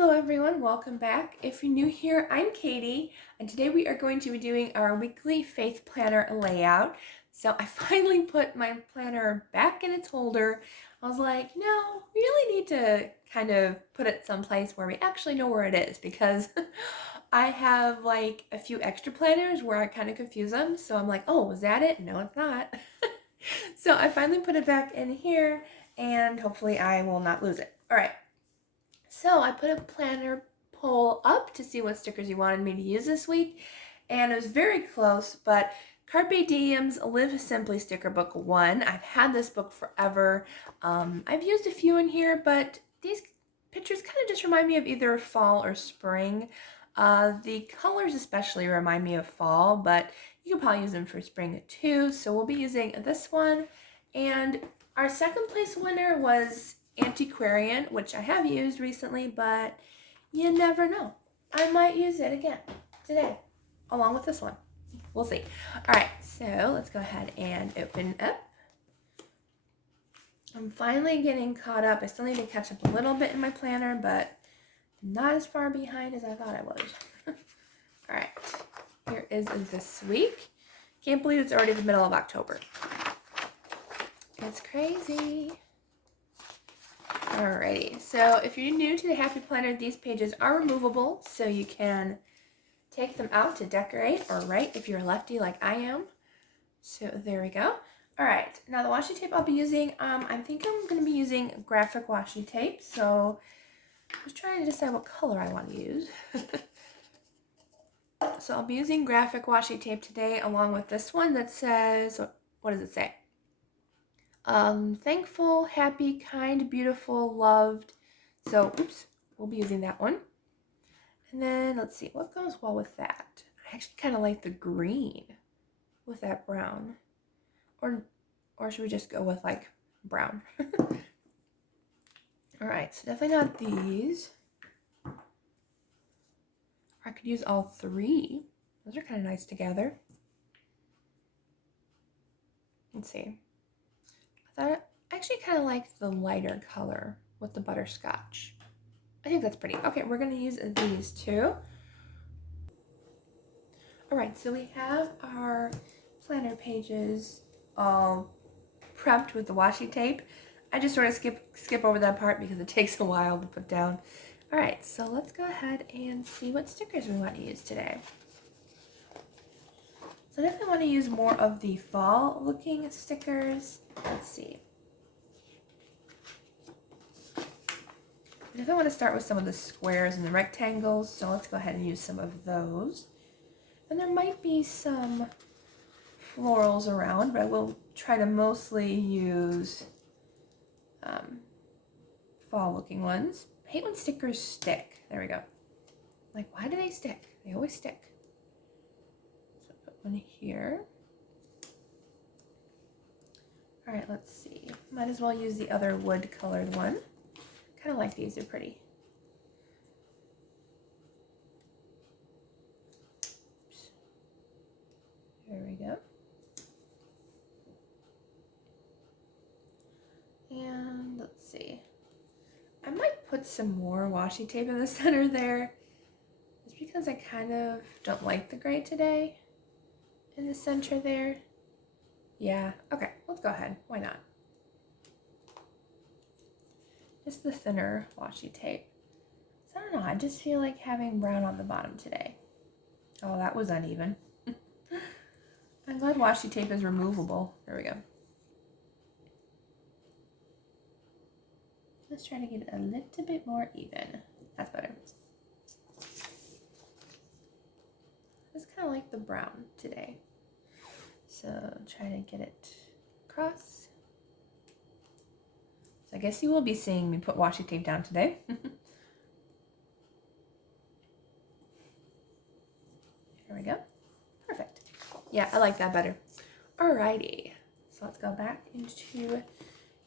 Hello everyone, welcome back. If you're new here, I'm Katie, and today we are going to be doing our weekly faith planner layout. So I finally put my planner back in its holder. I was like, no, we really need to kind of put it someplace where we actually know where it is, because I have like a few extra planners where I kind of confuse them. So I'm like, oh, was that it? No, it's not. So I finally put it back in here, and hopefully I will not lose it. All right. So I put a planner poll up to see what stickers you wanted me to use this week, and it was very close, but Carpe Diem's Live Simply sticker book won. I've had this book forever. I've used a few in here, but these pictures kind of just remind me of either fall or spring. The colors especially remind me of fall, but you can probably use them for spring too, so we'll be using this one. And our second place winner was Antiquarian, which I have used recently, but you never know. I might use it again today, along with this one. We'll see. All right, so let's go ahead and open up. I'm finally getting caught up. I still need to catch up a little bit in my planner, but not as far behind as I thought I was. All right, here is this week. Can't believe it's already the middle of October. It's crazy. Alrighty, so if you're new to the Happy Planner, these pages are removable, so you can take them out to decorate or write if you're a lefty like I am. So there we go. Alright, now the washi tape I'll be using, I think I'm going to be using graphic washi tape, so I was trying to decide what color I want to use. So I'll be using graphic washi tape today, along with this one that says, what does it say? Thankful, happy, kind, beautiful, loved. So, we'll be using that one. And then, let's see, what goes well with that? I actually kind of like the green with that brown. Or should we just go with, like, brown? Alright, so definitely not these. Or I could use all three. Those are kind of nice together. Let's see. I actually kind of like the lighter color with the butterscotch. I think that's pretty. Okay, we're going to use these two. Alright, so we have our planner pages all prepped with the washi tape. I just sort of skip over that part because it takes a while to put down. Alright, so let's go ahead and see what stickers we want to use today. So I definitely want to use more of the fall looking stickers. Let's see. I definitely want to start with some of the squares and the rectangles, so let's go ahead and use some of those. And there might be some florals around, but I will try to mostly use fall looking ones. I hate when stickers stick. There we go. Like, why do they stick? They always stick. So put one here. Alright, let's see. Might as well use the other wood colored one. Kind of like these, they're pretty. Oops. There we go. And let's see. I might put some more washi tape in the center there, just because I kind of don't like the gray today in the center there. Yeah, okay, let's go ahead. Why not? Just the thinner washi tape. So I don't know, I just feel like having brown on the bottom today. Oh, that was uneven. I'm glad washi tape is removable. There we go. Let's try to get it a little bit more even. That's better. I just kind of like the brown today. So try to get it across. So I guess you will be seeing me put washi tape down today. There we go. Perfect. Yeah, I like that better. Alrighty. So let's go back into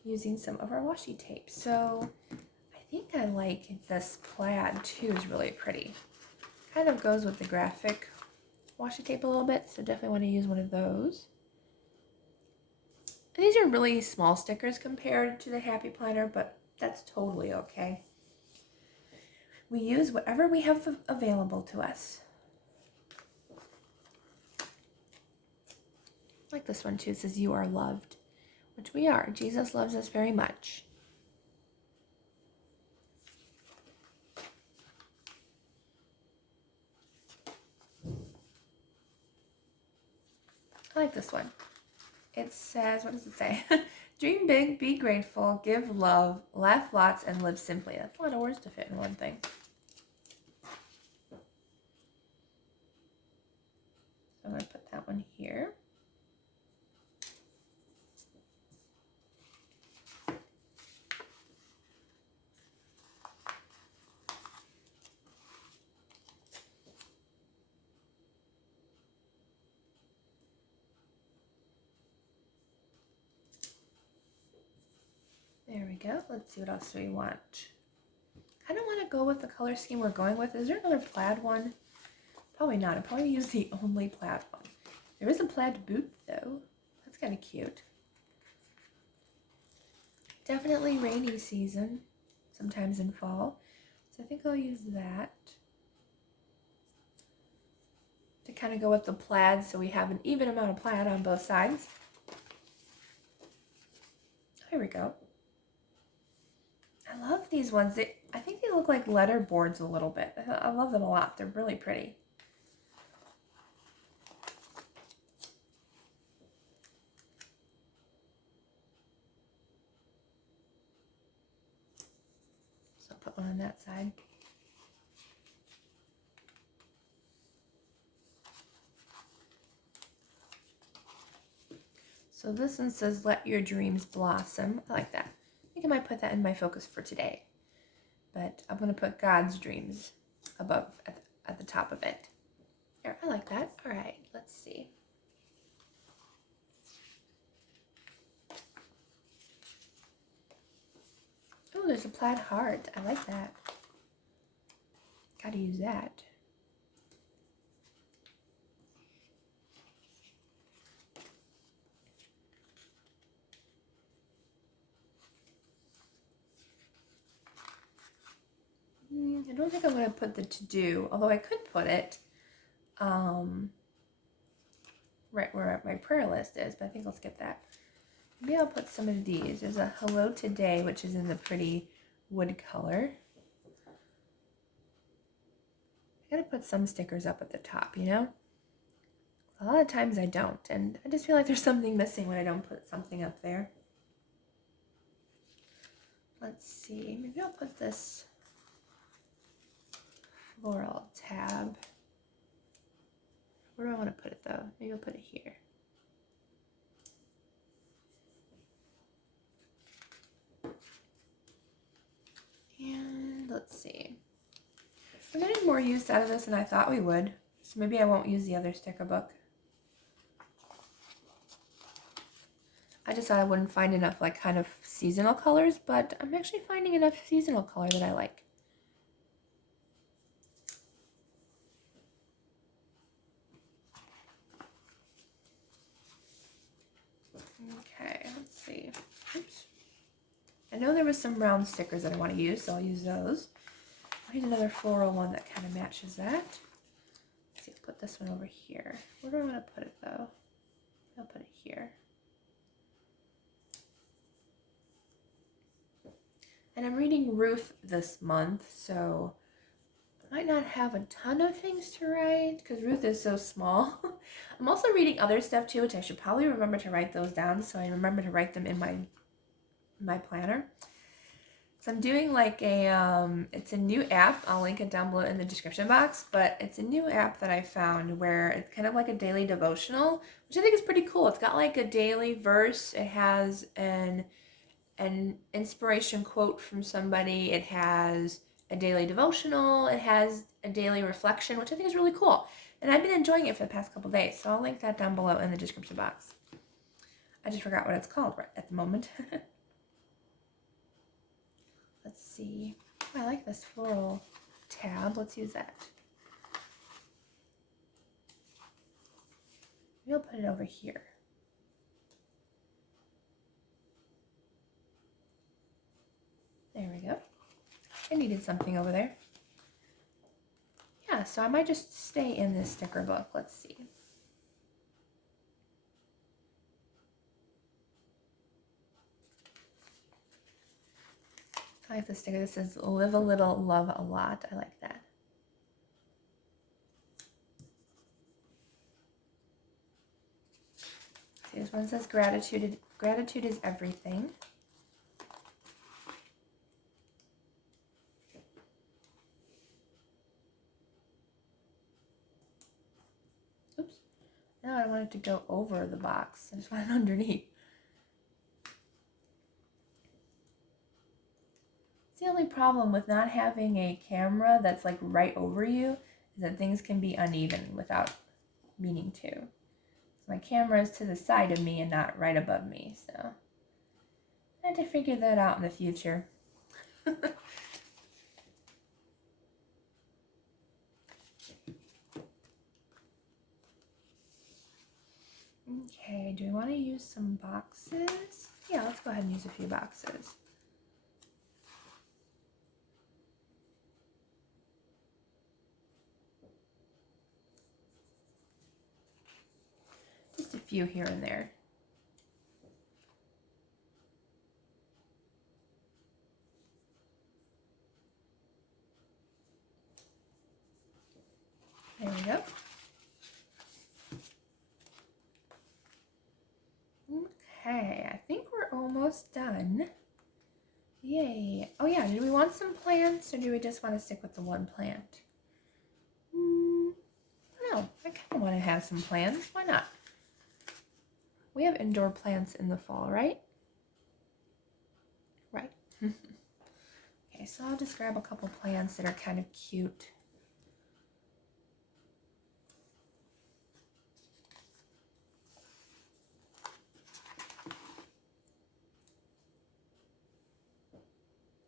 using some of our washi tape. So I think I like this plaid too, is really pretty. Kind of goes with the graphic washi tape a little bit, so definitely want to use one of those. And these are really small stickers compared to the Happy Planner, but that's totally okay. we use whatever we have available to us. Like this one too, it says you are loved, which we are. Jesus loves us very much. I like this one. It says, what does it say? Dream big, be grateful, give love, laugh lots, and live simply. That's a lot of words to fit in one thing. So I'm going to put that one here. There we go. Let's see what else we want. I don't want to go with the color scheme we're going with. Is there another plaid one? Probably not. I'll probably use the only plaid one. There is a plaid boot though. That's kind of cute. Definitely rainy season, sometimes in fall. So I think I'll use that to kind of go with the plaid so we have an even amount of plaid on both sides. There we go. I love these ones. I think they look like letter boards a little bit. I love them a lot. They're really pretty. So I'll put one on that side. So this one says, let your dreams blossom. I like that. I think I might put that in my focus for today. But I'm going to put God's dreams above at the top of it. There, I like that. All right, let's see. Oh, there's a plaid heart. I like that. Gotta use that. I don't think I'm going to put the to-do, although I could put it right where my prayer list is, but I think I'll skip that. Maybe I'll put some of these. There's a hello today, which is in the pretty wood color. I gotta put some stickers up at the top, you know? A lot of times I don't, and I just feel like there's something missing when I don't put something up there. Let's see, maybe I'll put this floral tab. Where do I want to put it though? Maybe I'll put it here. And let's see. We're getting more use out of this than I thought we would. So maybe I won't use the other sticker book. I just thought I wouldn't find enough like kind of seasonal colors, but I'm actually finding enough seasonal color that I like. Okay, let's see. Oops. I know there was some round stickers that I want to use, so I'll use those. I'll use another floral one that kind of matches that. Let's see, I'll put this one over here. Where do I want to put it though? I'll put it here. And I'm reading Ruth this month, so I might not have a ton of things to write because Ruth is so small. I'm also reading other stuff too, which I should probably remember to write those down so I remember to write them in my planner. So I'm doing like it's a new app. I'll link it down below in the description box, but it's a new app that I found where it's kind of like a daily devotional, which I think is pretty cool. It's got like a daily verse. It has an inspiration quote from somebody. It has a daily devotional. It has a daily reflection, which I think is really cool. And I've been enjoying it for the past couple days, so I'll link that down below in the description box. I just forgot what it's called right at the moment. Let's see. Oh, I like this floral tab. Let's use that. Maybe I'll put it over here. There we go. I needed something over there. yeah, so I might just stay in this sticker book. Let's see. I like the sticker. This says live a little, love a lot. I like that. See, this one says gratitude is everything. Oops. No, I don't want it to go over the box. I just want it underneath. The only problem with not having a camera that's like right over you is that things can be uneven without meaning to. My camera is to the side of me and not right above me, so I had to figure that out in the future. Okay, do we want to use some boxes? Yeah, let's go ahead and use a few boxes. Just a few here and there. There we go. Okay, I think we're almost done. Yay. Oh yeah, do we want some plants or do we just want to stick with the one plant? No, I kind of want to have some plants. Why not? We have indoor plants in the fall, right? Right. Okay, so I'll just grab a couple plants that are kind of cute.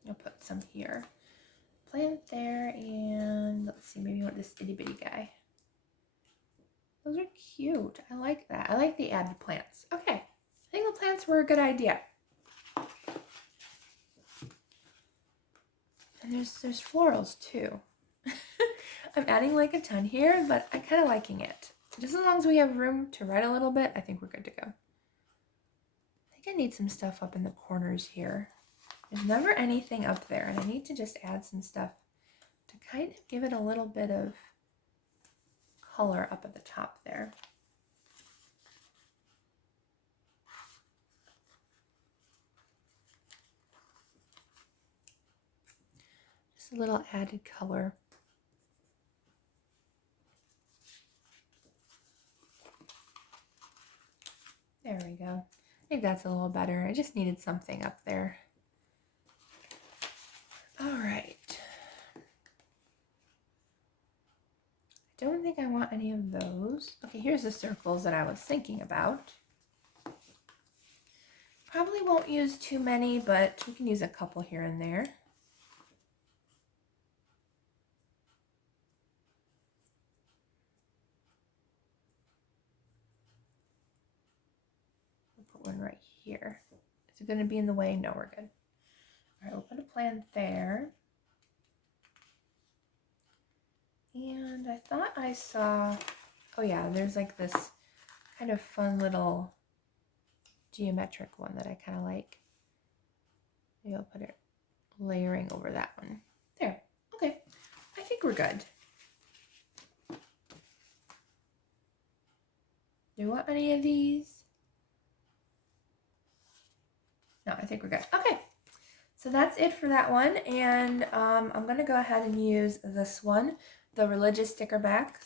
I'll put some here. Plant there, and let's see, maybe you want this itty bitty guy. Those are cute. I like that. I like the added plants. Okay, I think the plants were a good idea. And there's florals too. I'm adding like a ton here, but I'm kind of liking it. Just as long as we have room to write a little bit, I think we're good to go. I think I need some stuff up in the corners here. There's never anything up there, and I need to just add some stuff to kind of give it a little bit of color up at the top there. Just a little added color. There we go. I think that's a little better. I just needed something up there. All right. I don't think I want any of those. Okay, here's the circles that I was thinking about. Probably won't use too many, but we can use a couple here and there. We'll put one right here. Is it going to be in the way? No, we're good. All right, we'll put a plant there. And I thought I saw, oh yeah, there's like this kind of fun little geometric one that I kind of like. Maybe I'll put it layering over that one. There, okay, I think we're good. Do you want any of these? No, I think we're good. Okay, so that's it for that one. And I'm gonna go ahead and use this one, the religious sticker pack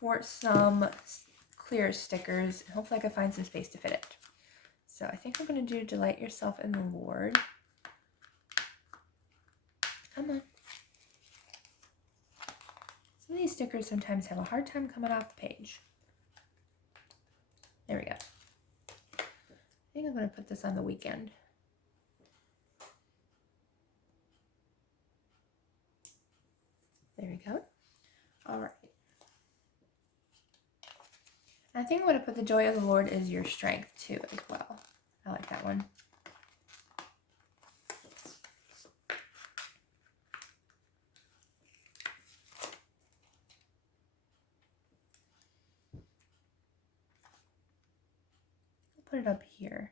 for some clear stickers. Hopefully I can find some space to fit it. So I think I'm going to do Delight Yourself in the Lord. Come on. Some of these stickers sometimes have a hard time coming off the page. There we go. I think I'm going to put this on the weekend. There we go. All right. I think I'm going to put the joy of the Lord is your strength too as well. I like that one. put it up here.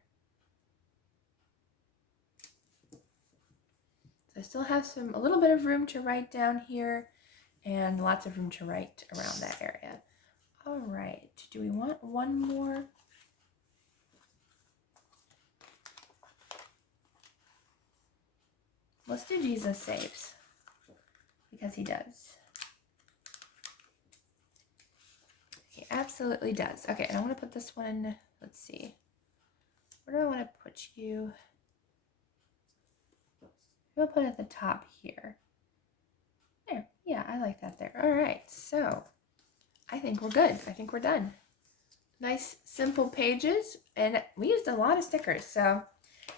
So I still have a little bit of room to write down here and lots of room to write around that area. All right, do we want one more? Let's do Jesus saves, because he does. He absolutely does. Okay, and I want to put this one, let's see. Where do I want to put you? We'll put it at the top here. There, yeah, I like that there. All right, so I think we're good. I think we're done. Nice, simple pages, and we used a lot of stickers, so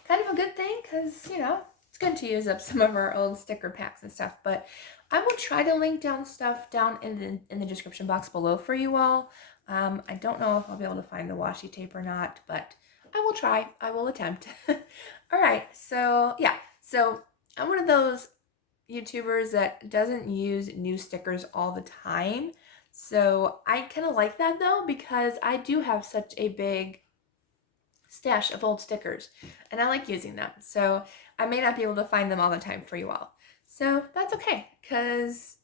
kind of a good thing, because, you know, it's good to use up some of our old sticker packs and stuff, but I will try to link down stuff down in the description box below for you all. I don't know if I'll be able to find the washi tape or not, but I will try. I will attempt. All right, so yeah, so I'm one of those YouTubers that doesn't use new stickers all the time. So I kind of like that though, because I do have such a big stash of old stickers and I like using them. So I may not be able to find them all the time for you all. So that's okay, because,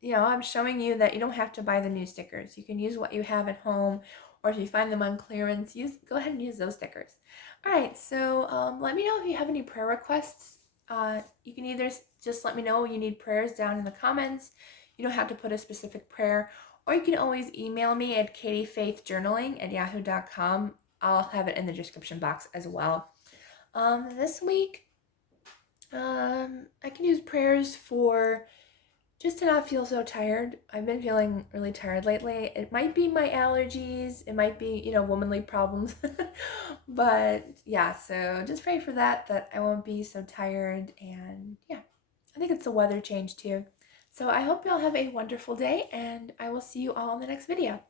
you know, I'm showing you that you don't have to buy the new stickers. You can use what you have at home, or if you find them on clearance, go ahead and use those stickers. All right, so let me know if you have any prayer requests. You can either just let me know you need prayers down in the comments. You don't have to put a specific prayer, or you can always email me at katiefaithjournaling@yahoo.com. I'll have it in the description box as well. This week, I can use prayers for just to not feel so tired. I've been feeling really tired lately. It might be my allergies. It might be, you know, womanly problems. But yeah, so just pray for that I won't be so tired. And yeah, I think it's the weather change too. So I hope you all have a wonderful day, and I will see you all in the next video.